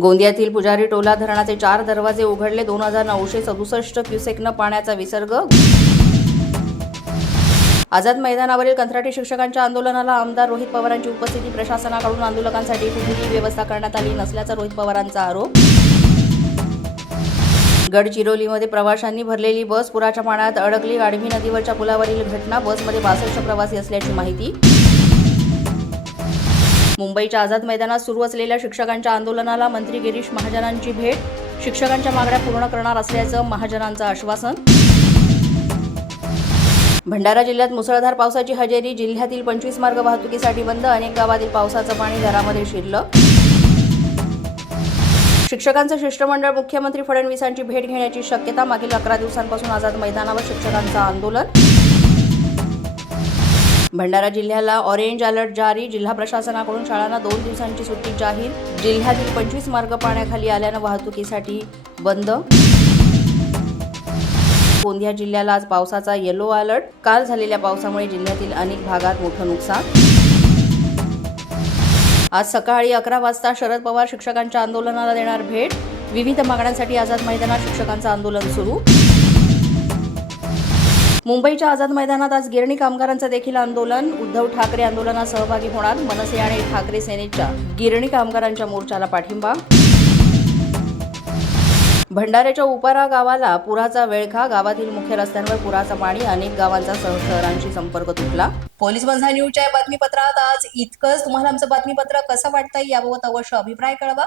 गोंदियातील पुजारी टोला धरणाचे चार दरवाजे उघडले. दोन हजार नऊशे सदुसष्ट क्युसेकनं पाण्याचा विसर्ग. आझाद मैदानावरील कंत्राटी शिक्षकांच्या आंदोलनाला आमदार रोहित पवारांची उपस्थिती. प्रशासनाकडून आंदोलकांसाठी कुठलीही व्यवस्था करण्यात आली नसल्याचा रोहित पवारांचा आरोप. गडचिरोलीमध्ये प्रवाशांनी भरलेली बस पुराच्या पाण्यात अडकली. गाढवी नदीवरच्या पुलावरील घटना बसमध्ये बासष्ट प्रवासी असल्याची माहिती. मुंबईच्या आझाद मैदानात सुरू असलेल्या शिक्षकांच्या आंदोलनाला मंत्री गिरीश महाजनांची भेट. शिक्षकांच्या मागण्या पूर्ण करणार असल्याचं महाजनांचं आश्वासन. भंडारा जिल्ह्यात मुसळधार पावसाची हजेरी जिल्ह्यातील पंचवीस मार्ग वाहतुकीसाठी बंद अनेक गावातील पावसाचं पाणी घरामध्ये शिरलं. शिक्षकांचं शिष्टमंडळ मुख्यमंत्री फडणवीसांची भेट घेण्याची शक्यता मागील अकरा दिवसांपासून आझाद मैदानावर शिक्षकांचं आंदोलन. भंडारा जिल्ह्याला ऑरेंज अलर्ट जारी. जिल्हा प्रशासनाकडून शाळांना दोन दिवसांची सुट्टी जाहीर. जिल्ह्यातील पंचवीस मार्ग पाण्याखाली आल्यानं वाहतुकीसाठी बंद. गोंदिया जिल्ह्याला आज पावसाचा येलो अलर्ट काल झालेल्या पावसामुळे जिल्ह्यातील अनेक भागात मोठं नुकसान. आज सकाळी अकरा वाजता शरद पवार शिक्षकांच्या आंदोलनाला देणार भेट. विविध मागण्यांसाठी आझाद मैदानात शिक्षकांचं आंदोलन सुरू. मुंबईच्या आझाद मैदानात आज गिरणी कामगारांचं देखील आंदोलन. उद्धव ठाकरे आंदोलनात सहभागी होणार. मनसे आणि ठाकरे सेनेच्या गिरणी कामगारांच्या मोर्चाला पाठिंबा. भंडाऱ्याच्या उपारा गावाला पुराचा वेळखा. गावातील मुख्य रस्त्यांवर पुराचं पाणी अनेक गावांचा शहरांशी संपर्क तुटला. पोलीस बंधा न्यूजच्या बातमीपत्रात आज इतकंच. तुम्हाला आमचं बातमीपत्र कसं वाटतंय याबाबत अवश्य अभिप्राय कळवा.